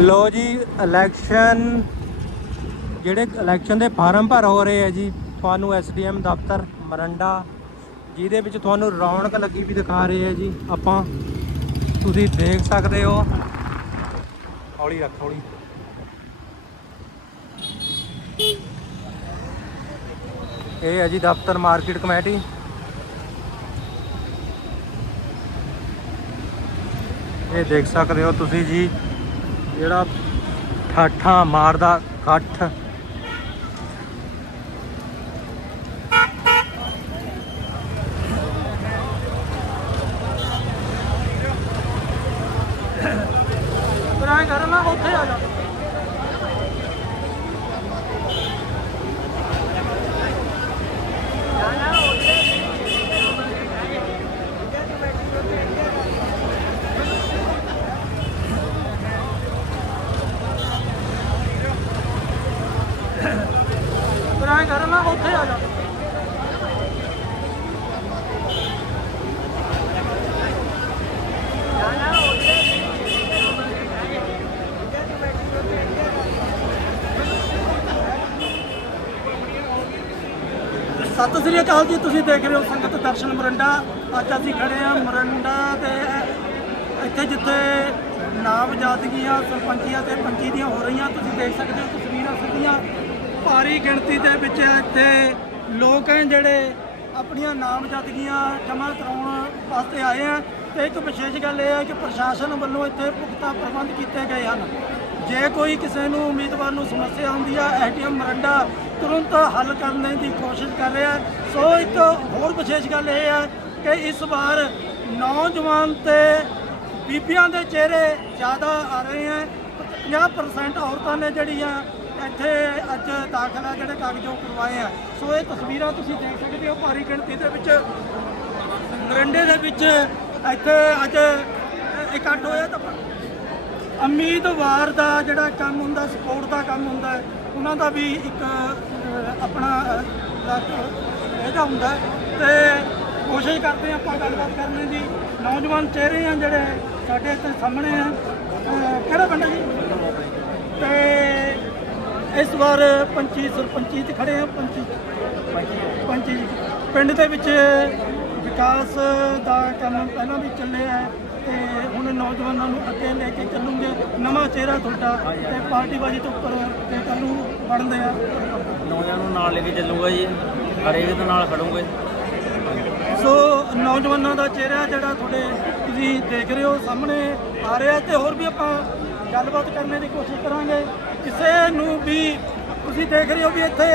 ਲੋ ਜੀ ਇਲੈਕਸ਼ਨ ਜਿਹੜੇ ਇਲੈਕਸ਼ਨ ਦੇ ਫਾਰਮ ਭਰ ਹੋ ਰਹੇ ਆ ਜੀ, ਤੁਹਾਨੂੰ ਐਸਡੀਐਮ ਦਫ਼ਤਰ ਮਰੰਡਾ, ਜਿਹਦੇ ਵਿੱਚ ਤੁਹਾਨੂੰ ਰੌਣਕ ਲੱਗੀ ਵੀ ਦਿਖਾ ਰਹੇ ਆ ਜੀ। ਆਪਾਂ ਤੁਸੀਂ ਦੇਖ ਸਕਦੇ ਹੋ। ਹੌਲੀ ਰੱਖ, ਹੌਲੀ। ਇਹ ਹੈ ਜੀ ਦਫ਼ਤਰ ਮਾਰਕੀਟ ਕਮੇਟੀ। ਇਹ ਦੇਖ ਸਕਦੇ ਹੋ ਤੁਸੀਂ ਜੀ। ਜਿਹੜਾ ਠਾਠਾਂ ਮਾਰਦਾ ਇਕੱਠ। ਬਰਾਏ ਕਰ ਉੱਥੇ ਆ ਜਾ ਬਰਾਏ ਕਰ ਲਾ ਉੱਥੇ ਆ ਜਾ ਸਤਿ ਸ੍ਰੀ ਅਕਾਲ ਜੀ, ਤੁਸੀਂ ਦੇਖ ਰਹੇ ਹੋ ਸੰਗਤ ਦਰਸ਼ਨ ਮਰੰਡਾ। ਅੱਜ ਅਸੀਂ ਖੜੇ ਆ ਮਰੰਡਾ ਤੇ ਇੱਥੇ ਜਿੱਥੇ ਨਾਮਜ਼ਾਦਗੀਆਂ, ਸਰਪੰਚੀਆਂ ਤੇ ਪੰਚੀ ਦੀਆਂ ਹੋ ਰਹੀਆਂ, ਤੁਸੀਂ ਦੇਖ ਸਕਦੇ ਹੋ ਤਸਵੀਰਾਂ ਸਿੱਧੀਆਂ। ਭਾਰੀ ਗਿਣਤੀ ਦੇ ਵਿੱਚ ਇੱਥੇ ਲੋਕ ਹੈ ਜਿਹੜੇ ਆਪਣੀਆਂ ਨਾਮਜ਼ਦਗੀਆਂ ਜਮ੍ਹਾਂ ਕਰਾਉਣ ਵਾਸਤੇ ਆਏ ਆ। ਤੇ ਇੱਕ ਵਿਸ਼ੇਸ਼ ਗੱਲ ਇਹ ਹੈ ਕਿ ਪ੍ਰਸ਼ਾਸਨ ਵੱਲੋਂ ਇੱਥੇ ਪੁਖਤਾ ਪ੍ਰਬੰਧ ਕੀਤੇ ਗਏ ਹਨ। ਜੇ ਕੋਈ ਕਿਸੇ ਨੂੰ ਉਮੀਦਵਾਰ ਨੂੰ ਸਮੱਸਿਆ ਹੁੰਦੀ ਆ ਐਟੀਐਮ ਮਰੰਡਾ ਤੁਰੰਤ ਹੱਲ ਕਰਨ ਦੀ ਕੋਸ਼ਿਸ਼ ਕਰ ਰਿਹਾ। ਸੋ ਇੱਕ ਹੋਰ ਵਿਸ਼ੇਸ਼ ਗੱਲ ਇਹ ਹੈ ਕਿ ਇਸ ਵਾਰ ਨੌਜਵਾਨ ਤੇ ਬੀਬੀਆਂ ਦੇ ਚਿਹਰੇ ਜ਼ਿਆਦਾ ਆ ਰਹੇ ਹੈ। 50% ਔਰਤਾਂ ਨੇ ਜਿਹੜੀਆਂ ਇੱਥੇ ਅੱਜ ਦਾਖਲਾ ਜਿਹੜੇ ਕਾਗਜ਼ੋਂ ਕਰਵਾਏ ਆ। ਸੋ ਇਹ ਤਸਵੀਰਾਂ ਤੁਸੀਂ ਦੇਖ ਸਕਦੇ ਹੋ ਭਾਰੀ ਗਿਣਤੀ ਦੇ ਵਿੱਚ। ਨਰਿੰਡੇ ਦੇ ਵਿੱਚ ਇੱਥੇ ਅੱਜ ਇਕੱਠ ਹੋਇਆ ਤਾਂ ਉਮੀਦਵਾਰ ਦਾ ਜਿਹੜਾ ਕੰਮ ਹੁੰਦਾ, ਸਪੋਰਟ ਦਾ ਕੰਮ ਹੁੰਦਾ ਉਹਨਾਂ ਦਾ ਵੀ ਇੱਕ ਆਪਣਾ ਇਹਦਾ ਹੁੰਦਾ ਹੈ। ਤੇ ਕੋਸ਼ਿਸ਼ ਕਰਦੇ ਹਾਂ ਆਪਾਂ ਗੱਲਬਾਤ ਕਰਨ ਦੀ। ਨੌਜਵਾਨ ਚਿਹਰੇ ਆ ਜਿਹੜੇ ਸਾਡੇ ਇੱਥੇ ਸਾਹਮਣੇ ਆ। ਕਿਹੜਾ ਪਿੰਡ ਜੀ? ਤੇ ਇਸ ਵਾਰ ਪੰਚੀ ਸਰਪੰਚੀ 'ਚ ਖੜੇ ਆ, ਪੰਚੀ ਪੰਚੀ ਪਿੰਡ ਦੇ ਵਿੱਚ ਵਿਕਾਸ ਦਾ ਕੰਮ ਪਹਿਲਾਂ ਵੀ ਚੱਲਿਆ ਹੈ ਤੇ ਹੁਣ ਨੌਜਵਾਨਾਂ ਨੂੰ ਅੱਗੇ ਲੈ ਕੇ ਚੱਲੂਗੇ। ਨਵਾਂ ਚਿਹਰਾ ਤੁਹਾਡਾ ਤੇ ਪਾਰਟੀ ਬਾਜੀ ਤੋਂ ਉੱਪਰ ਤੇ ਕੱਲ੍ਹ ਨੂੰ ਬਣਦੇ ਆ। ਨੌਜਵਾਨ ਨੂੰ ਨਾਲ ਲੈ ਕੇ ਚੱਲੂਗਾ ਜੀ। ਹਰੇਕ ਦੇ ਨਾਲ ਖੜੂਗੇ। ਸੋ ਨੌਜਵਾਨਾਂ ਦਾ ਚਿਹਰਾ ਜਿਹੜਾ ਤੁਹਾਡੇ ਤੁਸੀਂ ਦੇਖ ਰਹੇ ਹੋ ਸਾਹਮਣੇ ਆ ਰਿਹਾ ਤੇ ਹੋਰ ਵੀ ਆਪਾਂ ਗੱਲਬਾਤ ਕਰਨ ਦੀ ਕੋਸ਼ਿਸ਼ ਕਰਾਂਗੇ। ਕਿਸੇ ਨੂੰ ਵੀ ਤੁਸੀਂ ਦੇਖ ਰਹੇ ਹੋ ਵੀ ਇੱਥੇ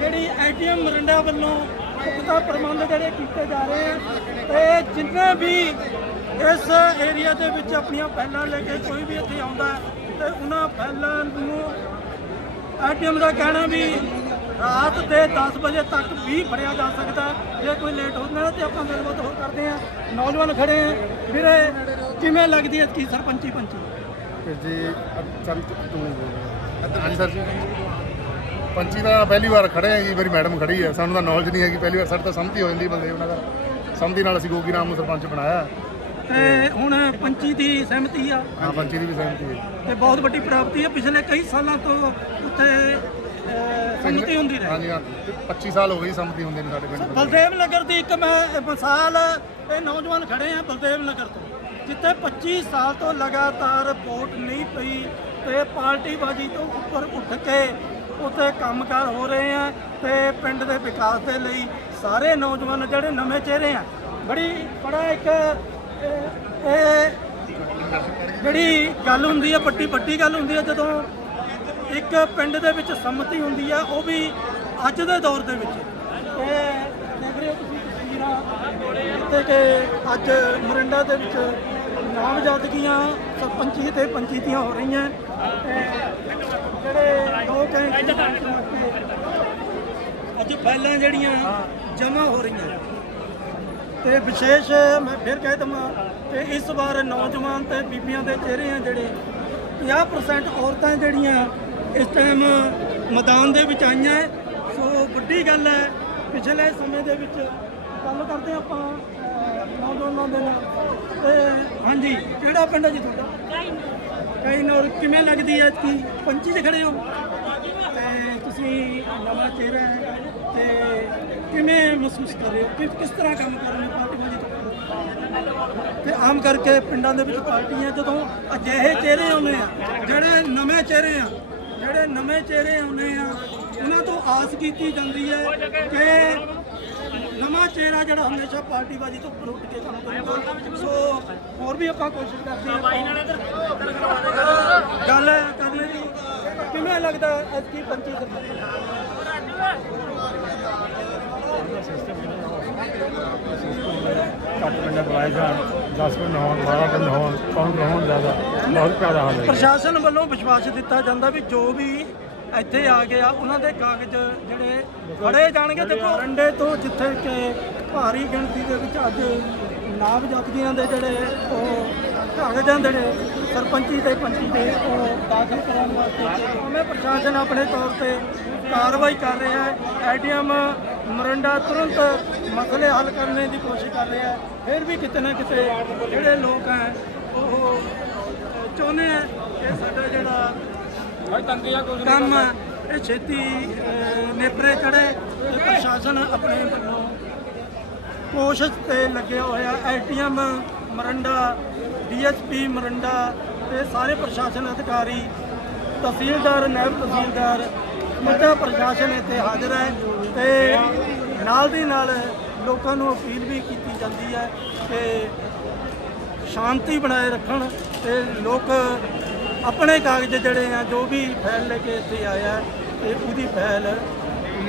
ਜਿਹੜੀ ਐਟੀਐਮ ਮਰਿੰਡਾ ਵੱਲੋਂ ਪੁਖਤਾ ਪ੍ਰਬੰਧ ਜਿਹੜੇ ਕੀਤੇ ਜਾ ਰਹੇ ਆ ਤੇ ਜਿੰਨੇ ਵੀ ਇਸ ਏਰੀਆ ਦੇ ਵਿੱਚ ਆਪਣੀਆਂ ਫਾਈਲਾਂ ਲੈ ਕੇ ਕੋਈ ਵੀ ਇੱਥੇ ਆਉਂਦਾ ਤੇ ਉਹਨਾਂ ਫਾਈਲਾਂ ਨੂੰ ਐਟੀਐਮ ਦਾ ਕਹਿਣਾ ਵੀ ਰਾਤ ਦੇ 10 ਵਜੇ ਤੱਕ ਵੀ ਫੜਿਆ ਜਾ ਸਕਦਾ। ਜੇ ਕੋਈ ਲੇਟ ਹੁੰਦਾ ਹੈ ਤੇ ਆਪਾਂ ਗੱਲਬਾਤ ਹੋਰ ਕਰਦੇ ਹਾਂ। ਨੌਜਵਾਨ ਖੜੇ ਆ ਵੀਰੇ ਕਿਵੇਂ ਲੱਗਦੀ ਹੈ ਕੀ ਸਰਪੰਚੀ ਪੰਚੀ? ਜੀ ਸੰਤ ਤੂੰ ਸਰ ਜੀ। ਪੰਚੀ ਦਾ ਪਹਿਲੀ ਵਾਰ ਖੜੇ ਆ ਜੀ ਮੇਰੀ ਮੈਡਮ ਖੜੀ ਹੈ ਸਾਨੂੰ ਤਾਂ ਨੌਲੇਜ ਨਹੀਂ ਹੈਗੀ ਪਹਿਲੀ ਵਾਰ ਸਾਡੇ ਤਾਂ ਸੰਮਤੀ ਹੋ ਜਾਂਦੀ ਬਲਦੇਵ ਨਗਰ ਸੰਮਤੀ ਨਾਲ ਅਸੀਂ ਗੋਗੀ ਰਾਮ ਨੂੰ ਸਰਪੰਚ ਬਣਾਇਆ। ਤੇ ਹੁਣ ਪੰਚੀ ਦੀ ਸਹਿਮਤੀ ਆ। ਹਾਂ ਪੰਚੀ ਦੀ ਵੀ ਸਹਿਮਤੀ ਹੈ। ਤੇ ਬਹੁਤ ਵੱਡੀ ਪ੍ਰਾਪਤੀ ਹੈ ਪਿਛਲੇ ਕਈ ਸਾਲਾਂ ਤੋਂ ਉੱਥੇ ਅਹ, ਸੰਮਤੀ ਹੁੰਦੀ ਰਹੀ। ਹਾਂਜੀ ਹਾਂ। 25 ਸਾਲ ਹੋ ਗਏ ਜੀ ਸੰਮਤੀ ਹੁੰਦੇ ਨੇ ਸਾਡੇ ਪਿੰਡ। ਬਲਦੇਵ ਨਗਰ ਦੀ ਇੱਕ ਮੈਂ ਮਿਸਾਲ ਇਹ ਨੌਜਵਾਨ ਖੜੇ ਆ ਬਲਦੇਵ ਨਗਰ ਤੋਂ ਜਿੱਥੇ 25 ਸਾਲ ਤੋਂ ਲਗਾਤਾਰ ਵੋਟ ਨਹੀਂ ਪਈ ਤੇ ਪਾਰਟੀ ਬਾਜੀ ਤੋਂ ਉੱਪਰ ਉੱਠ ਕੇ ਉੱਥੇ ਕੰਮਕਾਰ ਹੋ ਰਹੇ ਆ ਤੇ ਪਿੰਡ ਦੇ ਵਿਕਾਸ ਦੇ ਲਈ ਸਾਰੇ ਨੌਜਵਾਨ ਜਿਹੜੇ ਨਵੇਂ ਚਿਹਰੇ ਆ, ਬੜੀ ਬੜਾ ਇੱਕ, ਇਹ- ਜਿਹੜੀ ਗੱਲ ਹੁੰਦੀ ਹੈ ਵੱਡੀ ਵੱਡੀ ਗੱਲ ਹੁੰਦੀ ਹੈ ਜਦੋਂ ਇੱਕ ਪਿੰਡ ਦੇ ਵਿੱਚ ਸੰਮਤੀ ਹੁੰਦੀ ਆ, ਉਹ ਵੀ ਅੱਜ ਦੇ ਦੌਰ ਦੇ ਵਿੱਚ। ਤੇ ਦੇਖ ਰਹੇ ਹੋ ਤੁਸੀਂ ਤਸਵੀਰਾਂ, ਜਿੱਥੇ ਕਿ ਅੱਜ ਮੋਰਿੰਡਾ ਦੇ ਵਿੱਚ ਨਾਮਜ਼ਦਗੀਆਂ ਸਰਪੰਚੀ ਤੇ ਪੰਚੀ ਦੀਆਂ ਹੋ ਰਹੀਆਂ। ਜਿਹੜੇ ਲੋਕ ਅੱਜ ਫਾਈਲਾਂ ਜਿਹੜੀਆਂ ਜਮ੍ਹਾਂ ਹੋ ਰਹੀਆਂ। ਤੇ ਵਿਸ਼ੇਸ਼ ਮੈਂ ਫਿਰ ਕਹਿ ਦਵਾਂ ਕਿ ਇਸ ਵਾਰ ਨੌਜਵਾਨ ਤੇ ਬੀਬੀਆਂ ਦੇ ਚਿਹਰੇ ਆ ਜਿਹੜੇ 50% ਔਰਤਾਂ ਜਿਹੜੀਆਂ ਇਸ ਟਾਈਮ ਮੈਦਾਨ ਦੇ ਵਿੱਚ ਆਈਆਂ। ਸੋ ਵੱਡੀ ਗੱਲ ਹੈ ਪਿਛਲੇ ਸਮੇਂ ਦੇ ਵਿੱਚ ਗੱਲ ਕਰਦੇ ਆਪਾਂ ਨੌਜਵਾਨਾਂ ਦੇ ਨਾਲ। ਹਾਂਜੀ, ਕਿਹੜਾ ਪਿੰਡ ਹੈ ਜੀ ਤੁਹਾਡਾ? ਕਈ ਨੌਰ ਕਿਵੇਂ ਲੱਗਦੀ ਹੈ ਕਿ ਪੰਚੀ 'ਚ ਖੜੇ ਹੋ। ਤੇ ਤੁਸੀਂ ਨਵਾਂ ਚਿਹਰਾ ਹੈ। ਤੇ ਕਿਵੇਂ ਮਹਿਸੂਸ ਕਰ ਰਹੇ ਹੋ? ਕਿ ਕਿਸ ਤਰ੍ਹਾਂ ਕੰਮ ਕਰ ਰਹੇ ਹੋ? ਪਾਰਟੀ ਵਾਲੀ ਤੋਂ? ਤੇ ਆਮ ਕਰਕੇ ਪਿੰਡਾਂ ਦੇ ਵਿੱਚ ਪਾਰਟੀਆਂ ਜਦੋਂ ਅਜਿਹੇ ਚਿਹਰੇ ਆਉਂਦੇ ਆ, ਜਿਹੜੇ ਨਵੇਂ ਚਿਹਰੇ ਆ, ਜਿਹੜੇ ਨਵੇਂ ਚਿਹਰੇ ਆਉਂਦੇ ਆ, ਉਹਨਾਂ ਤੋਂ ਆਸ ਕੀਤੀ ਜਾਂਦੀ ਹੈ ਕਿ ਨਵਾਂ ਚਿਹਰਾ ਜਿਹੜਾ ਹਮੇਸ਼ਾ ਪਾਰਟੀਬਾਜ਼ੀ ਤੋਂ ਉੱਪਰ ਉੱਠ ਕੇ ਕੰਮ ਕਰੂਗਾ। ਸੋ ਹੋਰ ਵੀ ਆਪਾਂ ਕੋਸ਼ਿਸ਼ ਕਰਦੇ ਹਾਂ। ਗੱਲ ਕਰ ਲਈ ਜੀ। ਕਿਵੇਂ ਲੱਗਦਾ ਐਤਕੀ ਪੰਚੀ ਸਰਪੰਚ ਘੱਟ ਪਿੰਡ ਬੁਲਾਏ ਜਾਣ 10 ਪਿੰਡ ਹੋਣ 12 ਪਿੰਡ ਹੋਣ ਕੌਣ ਹੋਣ ਜ਼ਿਆਦਾ ਬਹੁਤ ਜ਼ਿਆਦਾ ਹਾਲ ਹੈ। ਪ੍ਰਸ਼ਾਸਨ ਵੱਲੋਂ ਵਿਸ਼ਵਾਸ ਦਿੱਤਾ ਜਾਂਦਾ ਵੀ ਜੋ ਵੀ ਇੱਥੇ ਆ ਗਿਆ ਉਹਨਾਂ ਦੇ ਕਾਗਜ਼ ਜਿਹੜੇ ਫੜੇ ਜਾਣਗੇ, ਦੇਖੋ। ਰੰਡੇ ਤੋਂ ਜਿੱਥੇ ਕਿ ਭਾਰੀ ਗਿਣਤੀ ਦੇ ਵਿੱਚ ਅੱਜ ਨਾਮਜ਼ਦਗੀਆਂ ਦੇ ਜਿਹੜੇ ਉਹ ਕਾਗਜ਼ਾਂ ਦੇ ਸਰਪੰਚੀ ਤੇ ਪੰਚੀ ਦੇ ਉਹ ਦਾਖਲ ਕਰਾਉਣ ਵਾਸਤੇ ਉਹਨੇ ਪ੍ਰਸ਼ਾਸਨ ਆਪਣੇ ਤੌਰ ਤੇ ਕਾਰਵਾਈ ਕਰ ਰਿਹਾ ਹੈ। ਐਡੀਐਮ ਮਰੰਡਾ ਤੁਰੰਤ ਮਸਲੇ ਹੱਲ ਕਰਨ ਦੀ ਕੋਸ਼ਿਸ਼ ਕਰ ਰਿਹਾ ਹੈ। ਫਿਰ ਵੀ ਕਿਤੇ ਨਾ ਕਿਤੇ ਜਿਹੜੇ ਲੋਕ ਹੈ, ਉਹ ਚਾਹੁੰਦੇ ਹੈ ਕਿ ਸਾਡਾ ਜਿਹੜਾ ਕੰਮ ਇਹ ਛੇਤੀ ਨੇਪਰੇ ਚੜੇ ਤੇ ਪ੍ਰਸ਼ਾਸਨ ਆਪਣੇ ਵੱਲੋਂ ਕੋਸ਼ਿਸ਼ ਤੇ ਲੱਗਿਆ ਹੋਇਆ ਐਟੀਐਮ ਮਰੰਡਾ ਡੀਐਸਪੀ ਮਰੰਡਾ ਤੇ ਸਾਰੇ ਪ੍ਰਸ਼ਾਸਨ ਅਧਿਕਾਰੀ ਤਹਿਸੀਲਦਾਰ ਨਾਇਬ ਤਹਿਸੀਲਦਾਰ ਸਮੁੱਚਾ ਪ੍ਰਸ਼ਾਸਨ ਇੱਥੇ ਹਾਜ਼ਰ ਹੈ ਤੇ ਨਾਲ ਦੀ ਨਾਲ ਲੋਕਾਂ ਨੂੰ ਅਪੀਲ ਵੀ ਕੀਤੀ ਜਾਂਦੀ ਹੈ ਕਿ ਸ਼ਾਂਤੀ ਬਣਾਏ ਰੱਖਣ ਤੇ ਲੋਕ ਆਪਣੇ ਕਾਗਜ਼ ਜਿਹੜੇ ਆ, ਜੋ ਵੀ ਫਾਈਲ ਲੈ ਕੇ ਇੱਥੇ ਆਇਆ ਤੇ ਉਹਦੀ ਫਾਈਲ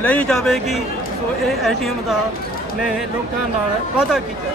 ਲਈ ਜਾਵੇਗੀ। ਸੋ ਇਹ ਐਟੀਐਮ ਦਾ ਨੇ ਲੋਕਾਂ ਨਾਲ ਵਾਅਦਾ ਕੀਤਾ।